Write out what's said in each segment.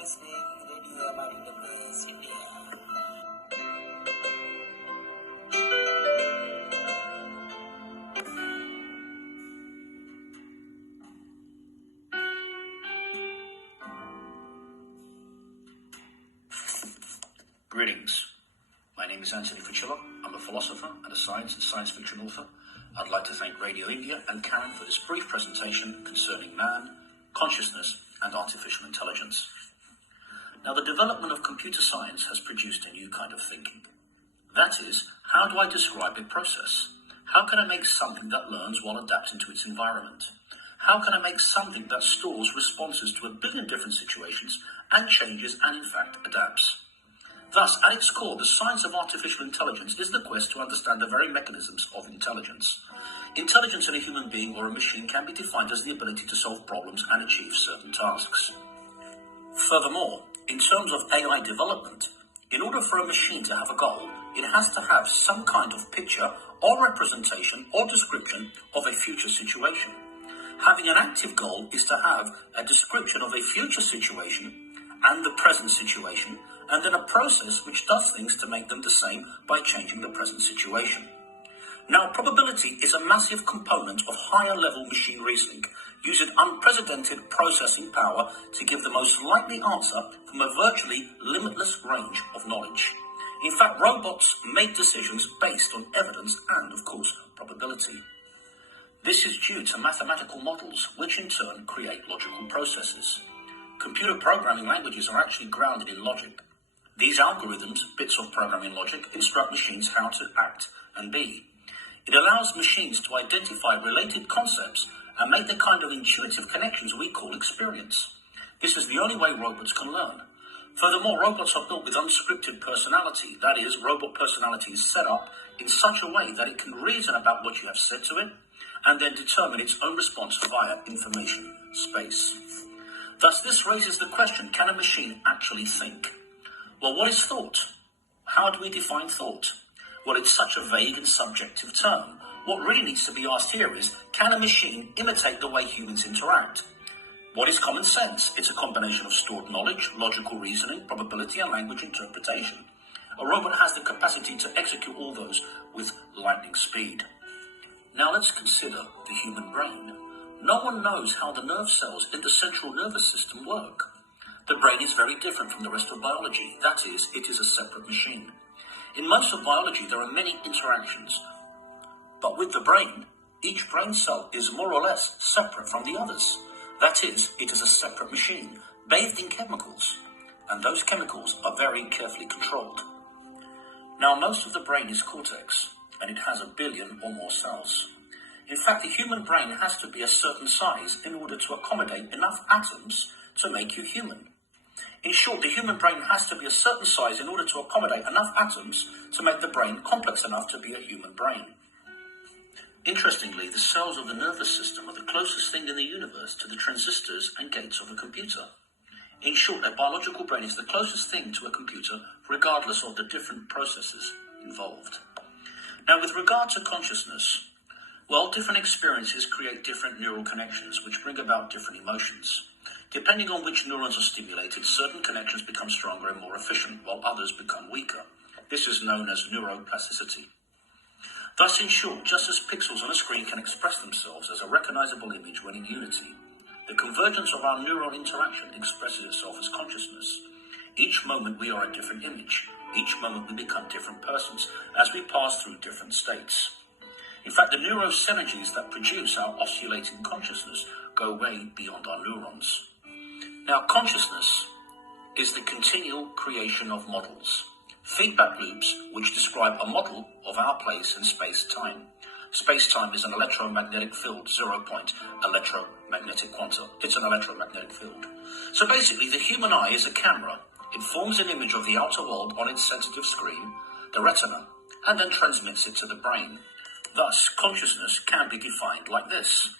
listening Radio MITWS India. Greetings. My name is Fistula. I'm a philosopher and a science fiction author. I'd like to thank Radio India and Karen for this brief presentation concerning man, consciousness, and artificial intelligence. Now, the development of computer science has produced a new kind of thinking. That is, how do I describe a process? How can I make something that learns while adapting to its environment? How can I make something that stores responses to a billion different situations and changes and in fact adapts? Thus, at its core, the science of artificial intelligence is the quest to understand the very mechanisms of intelligence. Intelligence in a human being or a machine can be defined as the ability to solve problems and achieve certain tasks. Furthermore, in terms of AI development, in order for a machine to have a goal, it has to have some kind of picture or representation or description of a future situation. Having an active goal is to have a description of a future situation and the present situation, and then a process which does things to make them the same by changing the present situation. Now, probability is a massive component of higher level machine reasoning, using unprecedented processing power to give the most likely answer from a virtually limitless range of knowledge. In fact, robots make decisions based on evidence and, of course, probability. This is due to mathematical models, which in turn create logical processes. Computer programming languages are actually grounded in logic. These algorithms, bits of programming logic, instruct machines how to act and be. It allows machines to identify related concepts and make the kind of intuitive connections we call experience. This is the only way robots can learn. Furthermore, robots are built with unscripted personality. That is, robot personality is set up in such a way that it can reason about what you have said to it and then determine its own response via information space. Thus, this raises the question, can a machine actually think? Well, what is thought? How do we define thought? Well, it's such a vague and subjective term. What really needs to be asked here is, can a machine imitate the way humans interact? What is common sense? It's a combination of stored knowledge, logical reasoning, probability, and language interpretation. A robot has the capacity to execute all those with lightning speed. Now let's consider the human brain. No one knows how the nerve cells in the central nervous system work. The brain is very different from the rest of biology. That is, it is a separate machine. In most of biology, there are many interactions. But with the brain, each brain cell is more or less separate from the others. That is, it is a separate machine, bathed in chemicals. And those chemicals are very carefully controlled. Now, most of the brain is cortex, and it has 1 billion or more cells. In fact, the human brain has to be a certain size in order to accommodate enough atoms to make you human. In short, the human brain has to be a certain size in order to accommodate enough atoms to make the brain complex enough to be a human brain. Interestingly, the cells of the nervous system are the closest thing in the universe to the transistors and gates of a computer. In short, a biological brain is the closest thing to a computer, regardless of the different processes involved. Now, with regard to consciousness, well, different experiences create different neural connections, which bring about different emotions. Depending on which neurons are stimulated, certain connections become stronger and more efficient, while others become weaker. This is known as neuroplasticity. Thus, in short, just as pixels on a screen can express themselves as a recognizable image when in unity, the convergence of our neural interaction expresses itself as consciousness. Each moment we are a different image. Each moment we become different persons as we pass through different states. In fact, the neurosynergies that produce our oscillating consciousness go way beyond our neurons. Now, consciousness is the continual creation of models, feedback loops which describe a model of our place in space-time. Space-time is an electromagnetic field, 0-point electromagnetic quanta. It's an electromagnetic field. So basically, the human eye is a camera. It forms an image of the outer world on its sensitive screen, the retina, and then transmits it to the brain. Thus, consciousness can be defined like this.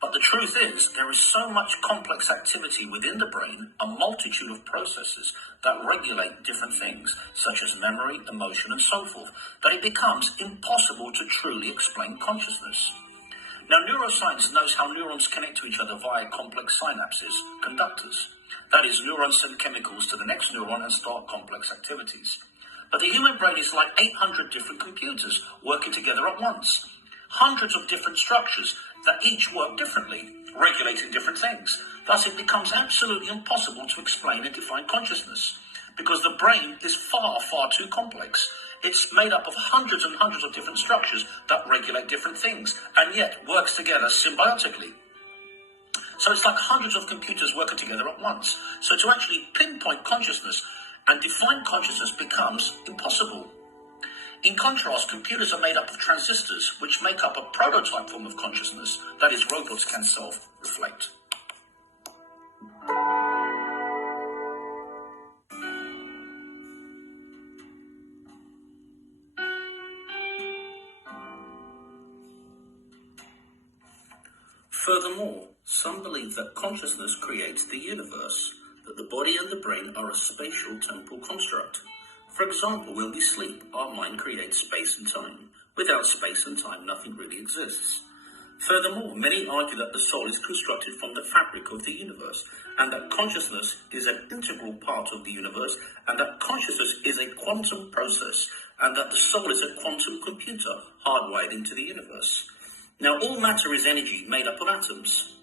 But the truth is, there is so much complex activity within the brain, a multitude of processes that regulate different things, such as memory, emotion, and so forth, that it becomes impossible to truly explain consciousness. Now, neuroscience knows how neurons connect to each other via complex synapses, conductors. That is, neurons send chemicals to the next neuron and start complex activities. But the human brain is like 800 different computers working together at once. Hundreds of different structures that each work differently, regulating different things. Thus, it becomes absolutely impossible to explain and define consciousness, because the brain is far, far too complex. It's made up of hundreds and hundreds of different structures that regulate different things, and yet works together symbiotically. So it's like hundreds of computers working together at once. So to actually pinpoint consciousness and define consciousness becomes impossible. In contrast, computers are made up of transistors, which make up a prototype form of consciousness, that is, robots can self-reflect. Furthermore, some believe that consciousness creates the universe, that the body and the brain are a spatial temporal construct. For example, when we sleep, our mind creates space and time. Without space and time, nothing really exists. Furthermore, many argue that the soul is constructed from the fabric of the universe, and that consciousness is an integral part of the universe, and that consciousness is a quantum process, and that the soul is a quantum computer hardwired into the universe. Now, all matter is energy made up of atoms.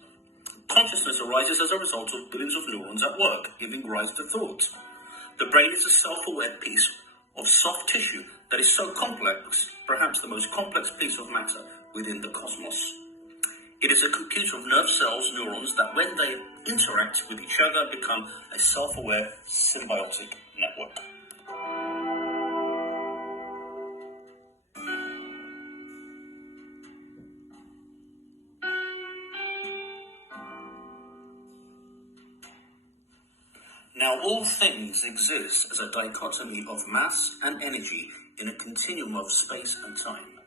Consciousness arises as a result of billions of neurons at work, giving rise to thought. The brain is a self-aware piece of soft tissue that is so complex, perhaps the most complex piece of matter within the cosmos. It is a computer of nerve cells, neurons, that when they interact with each other become a self-aware symbiotic network. Now, all things exist as a dichotomy of mass and energy in a continuum of space and time.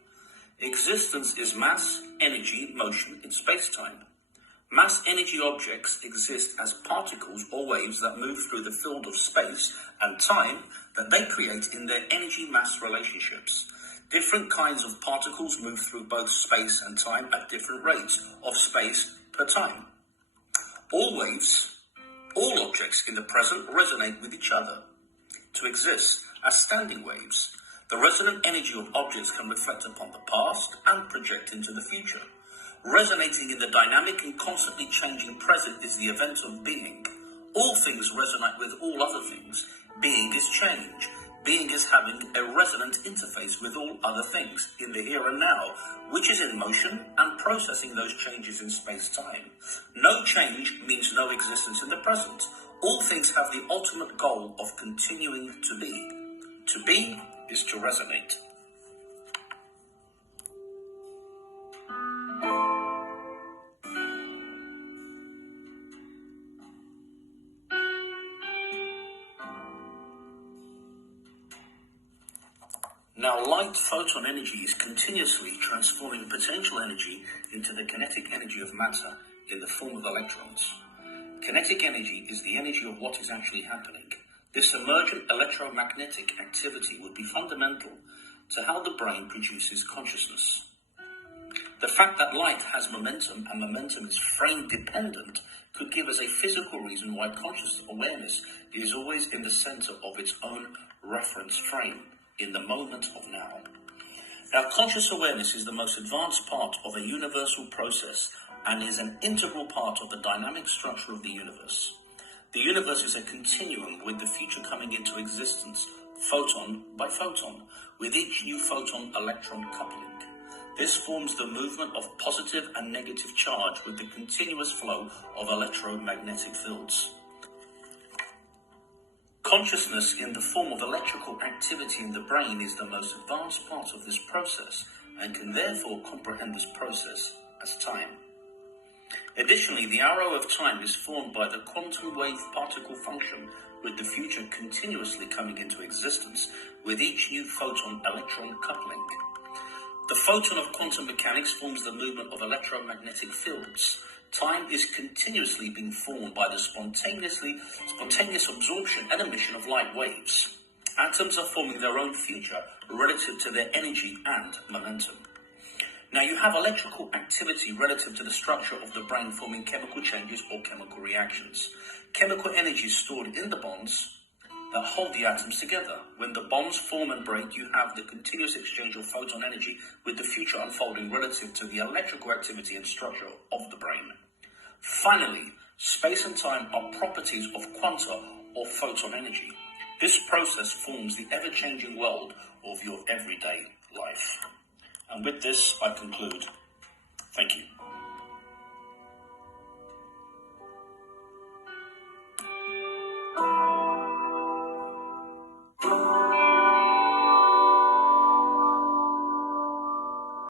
Existence is mass, energy, motion in space-time. Mass-energy objects exist as particles or waves that move through the field of space and time that they create in their energy-mass relationships. Different kinds of particles move through both space and time at different rates of space per time. All objects in the present resonate with each other to exist as standing waves. The resonant energy of objects can reflect upon the past and project into the future. Resonating in the dynamic and constantly changing present is the event of being. All things resonate with all other things. Being is change. Being is having a resonant interface with all other things in the here and now, which is in motion and processing those changes in space-time. No change means no existence in the present. All things have the ultimate goal of continuing to be. To be is to resonate. Now, light photon energy is continuously transforming potential energy into the kinetic energy of matter in the form of electrons. Kinetic energy is the energy of what is actually happening. This emergent electromagnetic activity would be fundamental to how the brain produces consciousness. The fact that light has momentum and momentum is frame dependent could give us a physical reason why conscious awareness is always in the center of its own reference frame, in the moment of now. Now, conscious awareness is the most advanced part of a universal process and is an integral part of the dynamic structure of the universe. The universe is a continuum with the future coming into existence, photon by photon, with each new photon-electron coupling. This forms the movement of positive and negative charge with the continuous flow of electromagnetic fields. Consciousness in the form of electrical activity in the brain is the most advanced part of this process and can therefore comprehend this process as time. Additionally, the arrow of time is formed by the quantum wave particle function, with the future continuously coming into existence with each new photon-electron coupling. The photon of quantum mechanics forms the movement of electromagnetic fields. Time is continuously being formed by the spontaneous absorption and emission of light waves. Atoms are forming their own future relative to their energy and momentum. Now, you have electrical activity relative to the structure of the brain forming chemical changes or chemical reactions. Chemical energy is stored in the bonds that hold the atoms together. When the bonds form and break, you have the continuous exchange of photon energy, with the future unfolding relative to the electrical activity and structure of the brain. Finally, space and time are properties of quanta or photon energy. This process forms the ever-changing world of your everyday life. And with this, I conclude. Thank you.